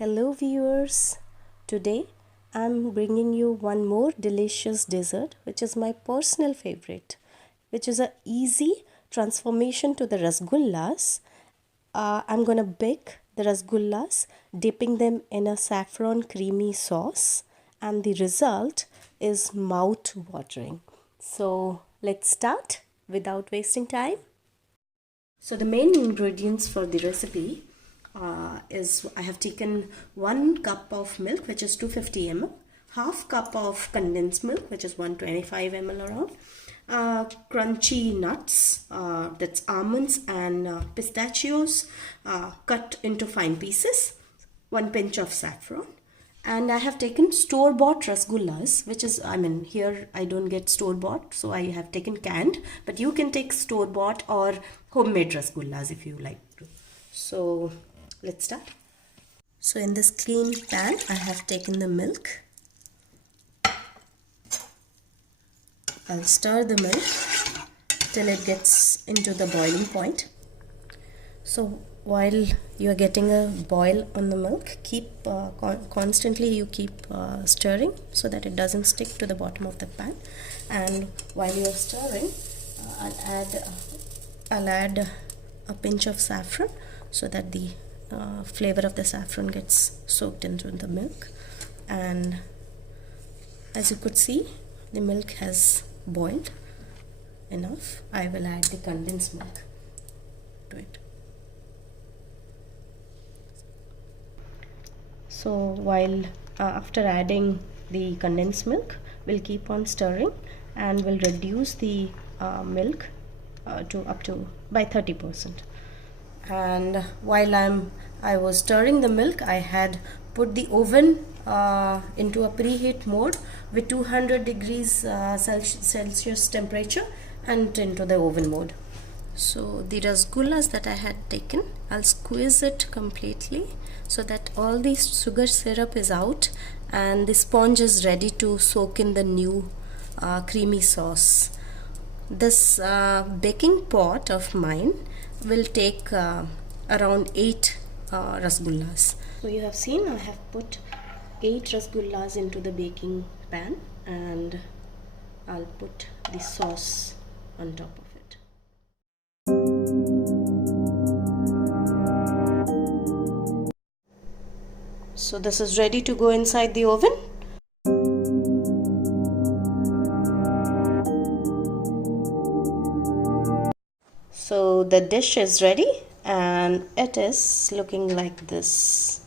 Hello viewers, today I'm bringing you one more delicious dessert which is my personal favorite, which is a easy transformation to the rasgullas. I'm gonna bake the rasgullas, dipping them in a saffron creamy sauce, and the result is mouth watering. So let's start without wasting time. So the main ingredients for the recipe is I have taken 1 cup of milk, which is 250 ml, half cup of condensed milk, which is 125 ml around, crunchy nuts, that's almonds and pistachios, cut into fine pieces, 1 pinch of saffron. And I have taken store-bought rasgullas, which is, here I don't get store-bought, so I have taken canned, but you can take store-bought or homemade rasgullas if you like to. So let's start. So in this clean pan, I have taken the milk. I'll stir the milk till it gets into the boiling point. So while you are getting a boil on the milk, keep constantly you keep stirring so that it doesn't stick to the bottom of the pan. And while you are stirring, I'll add a pinch of saffron so that the flavor of the saffron gets soaked into the milk. And as you could see, the milk has boiled enough. I will add the condensed milk to it. So while after adding the condensed milk, we'll keep on stirring and we'll reduce the milk to up to by 30%. And while I was stirring the milk, I had put the oven into a preheat mode with 200 degrees Celsius temperature and into the oven mode. So the rasgullas that I had taken, I'll squeeze it completely so that all the sugar syrup is out and the sponge is ready to soak in the new creamy sauce. This baking pot of mine will take around 8 rasgullas. So you have seen I have put 8 rasgullas into the baking pan and I'll put the sauce on top of it. So this is ready to go inside the oven. So the dish is ready and it is looking like this.